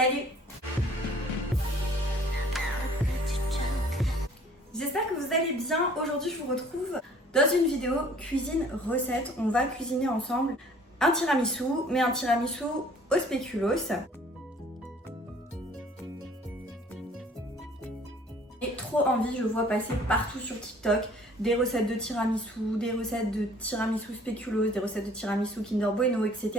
Salut! J'espère que vous allez bien. Aujourd'hui, je vous retrouve dans une vidéo cuisine recette. On va cuisiner ensemble un tiramisu, mais un tiramisu au spéculoos. J'ai trop envie, je vois passer partout sur TikTok des recettes de tiramisu, des recettes de tiramisu spéculoos, des recettes de tiramisu Kinder Bueno, etc.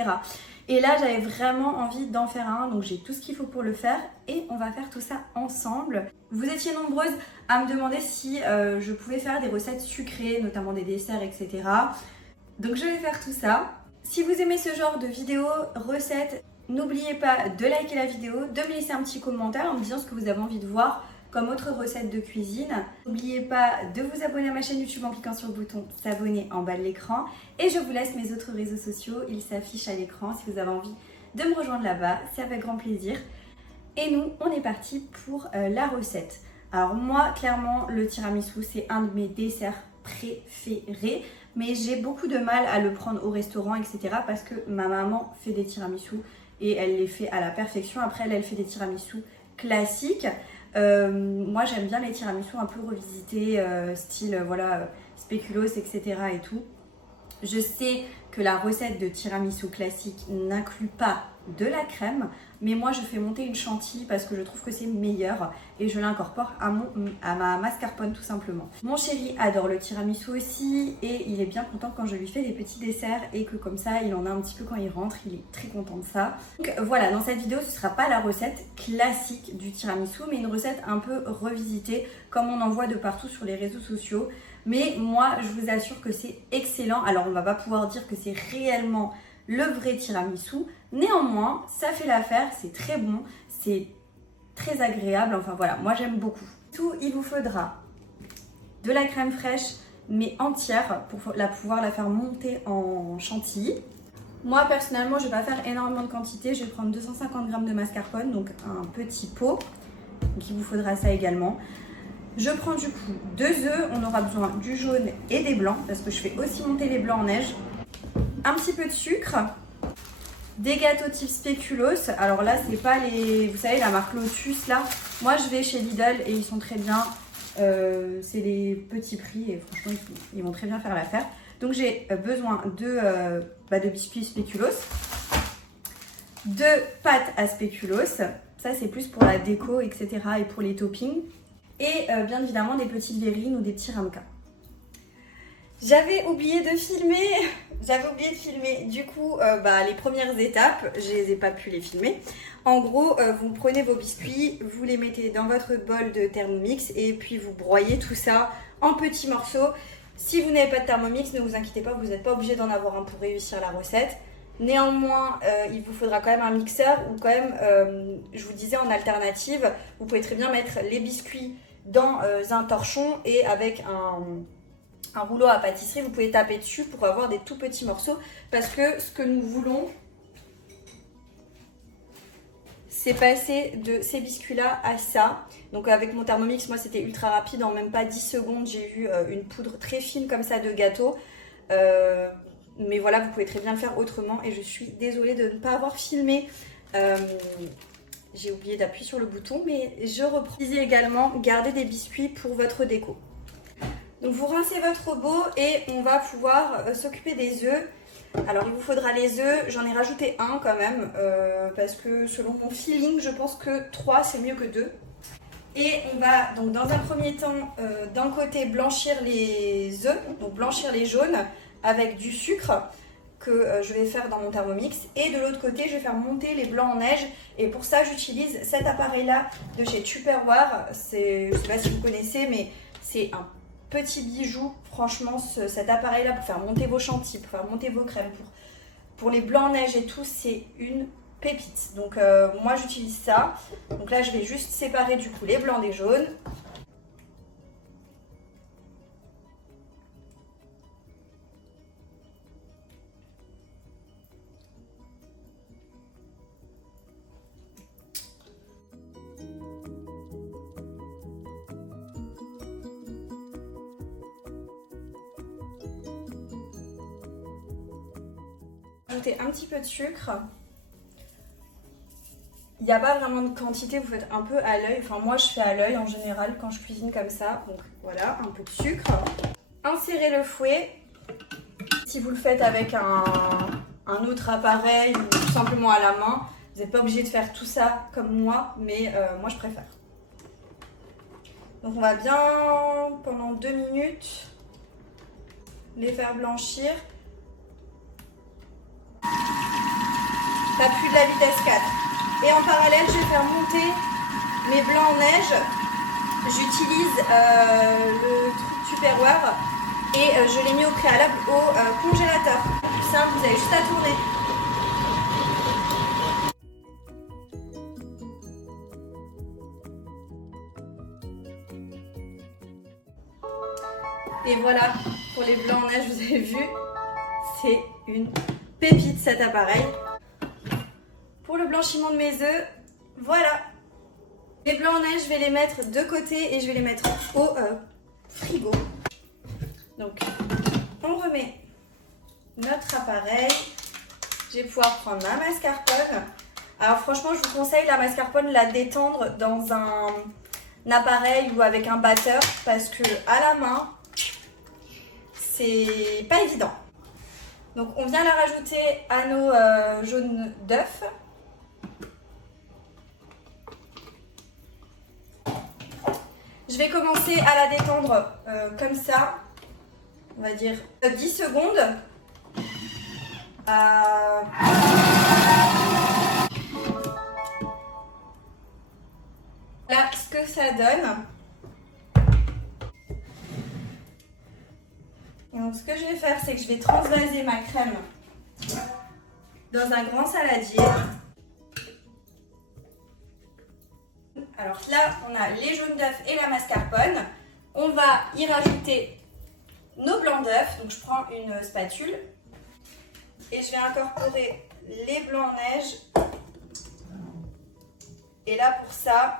Et là, j'avais vraiment envie d'en faire un, donc j'ai tout ce qu'il faut pour le faire et on va faire tout ça ensemble. Vous étiez nombreuses à me demander si je pouvais faire des recettes sucrées, notamment des desserts, etc. Donc je vais faire tout ça. Si vous aimez ce genre de vidéos, recettes, n'oubliez pas de liker la vidéo, de me laisser un petit commentaire en me disant ce que vous avez envie de voir comme autre recette de cuisine. N'oubliez pas de vous abonner à ma chaîne YouTube en cliquant sur le bouton s'abonner en bas de l'écran. Et je vous laisse mes autres réseaux sociaux, ils s'affichent à l'écran si vous avez envie de me rejoindre là-bas, c'est avec grand plaisir. Et nous, on est parti pour la recette. Alors moi, clairement, le tiramisu, c'est un de mes desserts préférés. Mais j'ai beaucoup de mal à le prendre au restaurant, etc. parce que ma maman fait des tiramisu et elle les fait à la perfection. Après, elle fait des tiramisu classiques. Moi j'aime bien les tiramisu un peu revisités, style voilà, spéculoos, etc. et tout. Je sais que la recette de tiramisu classique n'inclut pas de la crème, mais moi je fais monter une chantilly parce que je trouve que c'est meilleur et je l'incorpore à ma mascarpone tout simplement. Mon chéri adore le tiramisu aussi et il est bien content quand je lui fais des petits desserts et que comme ça il en a un petit peu quand il rentre, il est très content de ça. Donc voilà, dans cette vidéo ce ne sera pas la recette classique du tiramisu mais une recette un peu revisitée comme on en voit de partout sur les réseaux sociaux. Mais moi je vous assure que c'est excellent. Alors on va pas pouvoir dire que c'est réellement le vrai tiramisu, néanmoins ça fait l'affaire, c'est très bon, c'est très agréable, enfin voilà, moi j'aime beaucoup. Tout, il vous faudra de la crème fraîche mais entière pour pouvoir la faire monter en chantilly. Moi personnellement je vais pas faire énormément de quantité, je vais prendre 250 g de mascarpone, donc un petit pot, donc il vous faudra ça également. Je prends du coup 2 œufs, on aura besoin du jaune et des blancs parce que je fais aussi monter les blancs en neige. Un petit peu de sucre, des gâteaux type spéculoos. Alors là, c'est pas les, vous savez, la marque Lotus là. Moi, je vais chez Lidl et ils sont très bien. C'est les petits prix et franchement, ils vont très bien faire l'affaire. Donc j'ai besoin de biscuits spéculoos, de pâte à spéculoos. Ça, c'est plus pour la déco, etc. et pour les toppings. Et bien évidemment des petites verrines ou des petits ramequins. J'avais oublié de filmer, du coup les premières étapes, je les ai pas pu les filmer. En gros, vous prenez vos biscuits, vous les mettez dans votre bol de Thermomix et puis vous broyez tout ça en petits morceaux. Si vous n'avez pas de Thermomix, ne vous inquiétez pas, vous n'êtes pas obligé d'en avoir un pour réussir la recette. Néanmoins, il vous faudra quand même un mixeur ou quand même, je vous disais en alternative, vous pouvez très bien mettre les biscuits dans un torchon et avec un rouleau à pâtisserie, vous pouvez taper dessus pour avoir des tout petits morceaux parce que ce que nous voulons, c'est passer de ces biscuits-là à ça. Donc avec mon Thermomix, moi c'était ultra rapide, en même pas 10 secondes, j'ai eu une poudre très fine comme ça de gâteau. Mais voilà, vous pouvez très bien le faire autrement et je suis désolée de ne pas avoir filmé. J'ai oublié d'appuyer sur le bouton, mais je reprends. Disais également, gardez des biscuits pour votre déco. Donc vous rincez votre robot et on va pouvoir s'occuper des œufs. Alors il vous faudra les œufs, j'en ai rajouté un quand même, parce que selon mon feeling, je pense que 3 c'est mieux que 2. Et on va donc dans un premier temps, d'un côté blanchir les œufs, donc blanchir les jaunes avec du sucre que je vais faire dans mon Thermomix et de l'autre côté je vais faire monter les blancs en neige et pour ça j'utilise cet appareil là de chez Tupperware. Je sais pas si vous connaissez mais c'est un petit bijou, franchement cet appareil là pour faire monter vos chantilly, pour faire monter vos crèmes, pour les blancs en neige et tout, c'est une pépite. Donc moi j'utilise ça, donc là je vais juste séparer du coup les blancs des jaunes. Ajouter un petit peu de sucre. Il n'y a pas vraiment de quantité, vous faites un peu à l'œil. Enfin, moi, je fais à l'œil en général quand je cuisine comme ça. Donc voilà, un peu de sucre. Insérez le fouet. Si vous le faites avec un autre appareil ou tout simplement à la main, vous n'êtes pas obligé de faire tout ça comme moi, mais moi, je préfère. Donc on va bien, pendant 2 minutes, les faire blanchir. T'appuies de la vitesse 4. Et en parallèle, je vais faire monter mes blancs en neige. J'utilise le truc Tupperware et je l'ai mis au préalable au congélateur. C'est simple, vous avez juste à tourner. Et voilà, pour les blancs en neige, vous avez vu, c'est une pépite cet appareil. Pour le blanchiment de mes œufs, voilà. Les blancs en neige, je vais les mettre de côté et je vais les mettre au frigo. Donc, on remet notre appareil. Je vais pouvoir prendre ma mascarpone. Alors franchement, je vous conseille la mascarpone, la détendre dans un appareil ou avec un batteur parce que à la main, c'est pas évident. Donc on vient la rajouter à nos jaunes d'œufs. Je vais commencer à la détendre comme ça, on va dire 10 secondes. Voilà ce que ça donne. Et donc ce que je vais faire, c'est que je vais transvaser ma crème dans un grand saladier. Alors là, on a les jaunes d'œufs et la mascarpone. On va y rajouter nos blancs d'œufs. Donc je prends une spatule et je vais incorporer les blancs en neige. Et là, pour ça,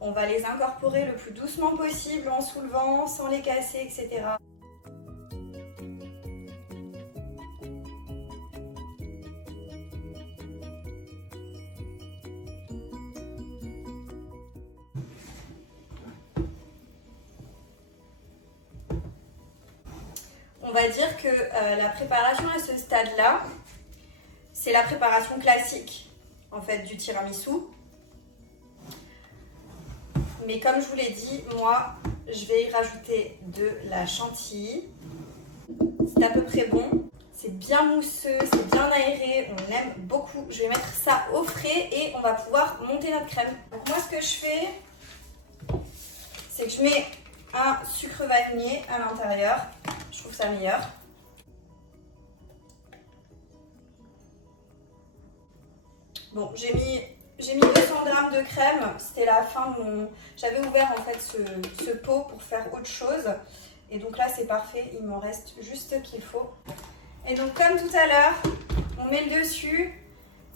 on va les incorporer le plus doucement possible en soulevant, sans les casser, etc. On va dire que la préparation à ce stade-là, c'est la préparation classique en fait du tiramisu. Mais comme je vous l'ai dit, moi, je vais y rajouter de la chantilly. C'est à peu près bon. C'est bien mousseux, c'est bien aéré, on aime beaucoup. Je vais mettre ça au frais et on va pouvoir monter notre crème. Donc moi, ce que je fais, c'est que je mets un sucre vanillé à l'intérieur. Je trouve ça meilleur. Bon, j'ai mis 200 g de crème. C'était la fin de mon... J'avais ouvert en fait ce pot pour faire autre chose. Et donc là, c'est parfait. Il m'en reste juste ce qu'il faut. Et donc, comme tout à l'heure, on met le dessus.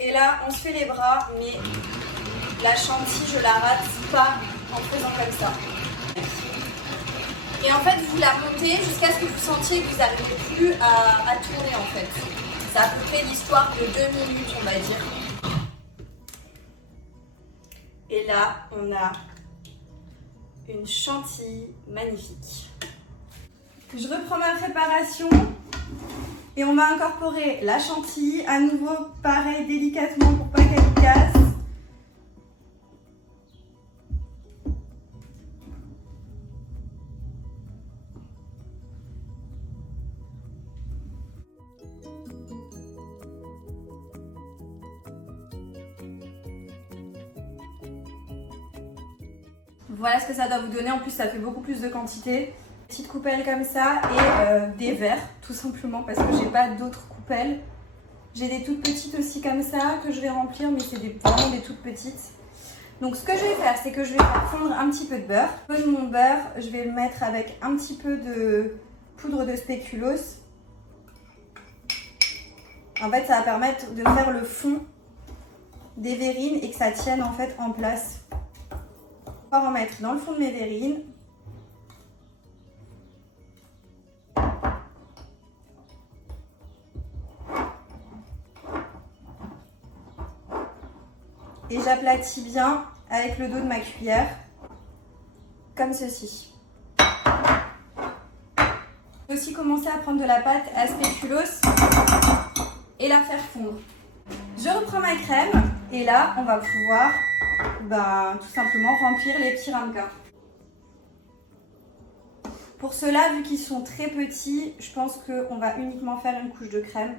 Et là, on se fait les bras. Mais la chantilly, je la rate pas en faisant comme ça. Et en fait, vous la montez jusqu'à ce que vous sentiez que vous n'arrivez plus à tourner en fait. C'est à peu près l'histoire de 2 minutes, on va dire. Et là, on a une chantilly magnifique. Je reprends ma préparation et on va incorporer la chantilly. À nouveau, pareil, délicatement pour pas qu'elle casse. Voilà ce que ça doit vous donner. En plus, ça fait beaucoup plus de quantité. Petite coupelle comme ça et des verres, tout simplement, parce que j'ai pas d'autres coupelles. J'ai des toutes petites aussi comme ça que je vais remplir, mais c'est vraiment des toutes petites. Donc, ce que je vais faire, c'est que je vais faire fondre un petit peu de beurre. Un peu de mon beurre, je vais le mettre avec un petit peu de poudre de spéculoos. En fait, ça va permettre de faire le fond des verrines et que ça tienne en fait en place. On va en mettre dans le fond de mes verrines. et j'aplatis bien avec le dos de ma cuillère, comme ceci. Je vais aussi commencer à prendre de la pâte à spéculoos et la faire fondre. Je reprends ma crème et là, on va pouvoir tout simplement remplir les petits ramequins. Pour cela, vu qu'ils sont très petits, je pense qu'on va uniquement faire une couche de crème.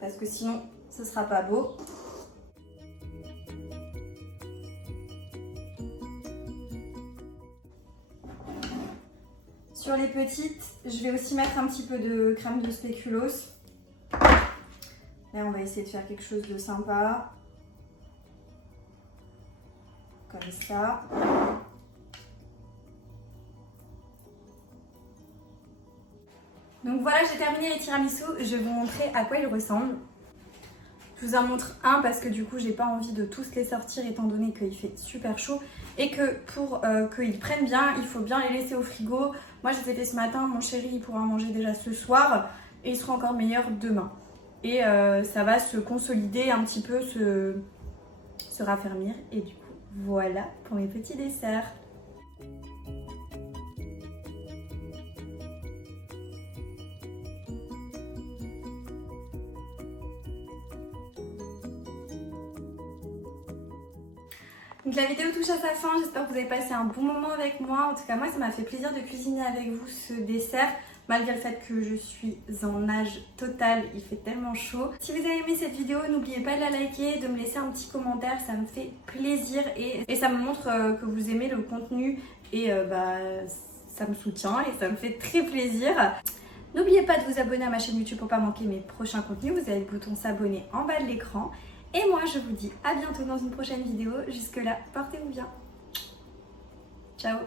Parce que sinon, ce ne sera pas beau. Sur les petites, je vais aussi mettre un petit peu de crème de spéculoos. Là, on va essayer de faire quelque chose de sympa. Comme ça. Donc voilà, j'ai terminé les tiramisu. Je vais vous montrer à quoi ils ressemblent. Je vous en montre un parce que du coup, j'ai pas envie de tous les sortir étant donné qu'il fait super chaud. Et que pour qu'ils prennent bien, il faut bien les laisser au frigo. Moi, j'ai fait ce matin. Mon chéri, il pourra en manger déjà ce soir. Et il sera encore meilleur demain. Et ça va se consolider un petit peu, se raffermir. Et du coup, voilà pour mes petits desserts. Donc la vidéo touche à sa fin, j'espère que vous avez passé un bon moment avec moi. En tout cas, moi, ça m'a fait plaisir de cuisiner avec vous ce dessert. Malgré le fait que je suis en nage total, il fait tellement chaud. Si vous avez aimé cette vidéo, n'oubliez pas de la liker, de me laisser un petit commentaire, ça me fait plaisir et ça me montre que vous aimez le contenu et ça me soutient et ça me fait très plaisir. N'oubliez pas de vous abonner à ma chaîne YouTube pour ne pas manquer mes prochains contenus. Vous avez le bouton s'abonner en bas de l'écran. Et moi, je vous dis à bientôt dans une prochaine vidéo. Jusque là, portez-vous bien. Ciao.